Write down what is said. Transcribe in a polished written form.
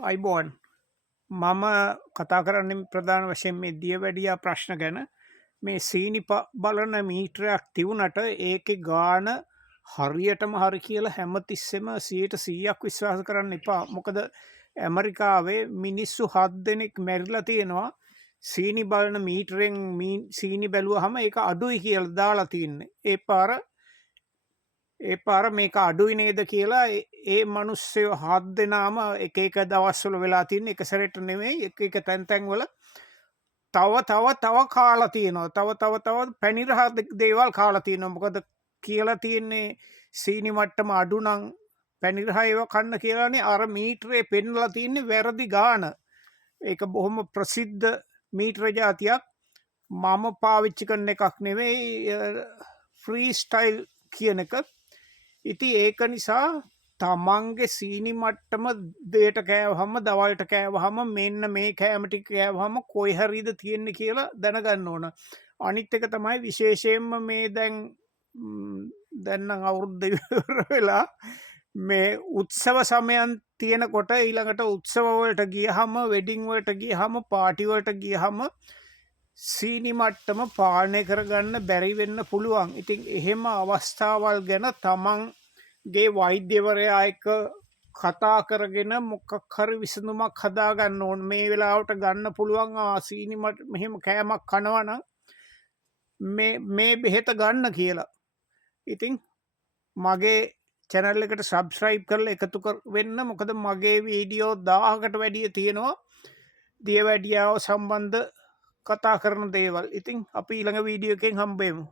අයිබෝන් මම කතා කරන්න ප්‍රධාන වශයෙන් මේ දියවැඩියා ප්‍රශ්න ගැන මේ සීනි බලන මීටරයක් තිවුණට ඒක ගාන හරියටම හරි කියලා හැමතිස්සෙම 100% විශ්වාස කරන්න එපා. මොකද ඇමරිකාවේ මිනිස්සු 7 දෙනෙක් මැරිලා තියෙනවා සීනි බලන මීටරෙන් සීනි බැලුවහම ඒක අඩුයි කියලා දාලා තින්නේ. ඒ පාර මේක අඩුයි නේද කියලා ඒ මිනිස්සු 7 දෙනාම එක එක දවස්වල වෙලා තියෙන එක සැරේට නෙමෙයි එක එක තැන් වල තව කාලා තියෙනවා. තව පැණිරහ දේවල් කාලා තියෙනවා. මොකද කියලා තියෙන්නේ සීනි මට්ටම අඩු නම් පැණිරහ ඒව කන්න කියලානේ. අර මීටරේ පෙන්නලා තියෙන්නේ වැරදි ගාන. ඒක බොහොම ප්‍රසිද්ධ මීටර જાතියක්. මම පාවිච්චි කරන එකක් නෙවෙයි ෆ්‍රී ස්ටයිල් කියන එක. ඉතින් ඒක නිසා තමන්ගේ සීනි මට්ටම දෙයට කෑවහම දවල්ට කෑවහම මෙන්න මේ කෑම ටික කෑවහම කොයි හරියද තියෙන්නේ කියලා දැනගන්න ඕන. අනිත් එක තමයි විශේෂයෙන්ම මේ දැන් නම් අවුරුද්ද ඉවර වෙලා මේ උත්සව සමයන් තියෙනකොට ඊළඟට උත්සව වලට ගියහම වෙඩින් වලට ගියහම පාටි වලට ගියහම සීනි මට්ටම පාලනය කරගන්න බැරි වෙන්න පුළුවන්. ඉතින් එහෙම අවස්ථාවල් ගැන තමන්ගේ වෛද්‍යවරයා එක්ක කතා කරගෙන මොකක් හරි විසඳුමක් හදාගන්න ඕන. මේ වෙලාවට ගන්න පුළුවන් සීනි මෙහෙම කෑමක් කනවා නම් මේ බෙහෙත ගන්න කියලා. ඉතින් මගේ channel එකට subscribe කරලා එකතු වෙන්න. මොකද මගේ වීඩියෝ 1000කට වැඩිය තියෙනවා දියවැඩියාව සම්බන්ධ කතා කරන දේවල්. ඉතින් අපි ඊළඟ වීඩියෝ එකෙන් හම්බෙමු.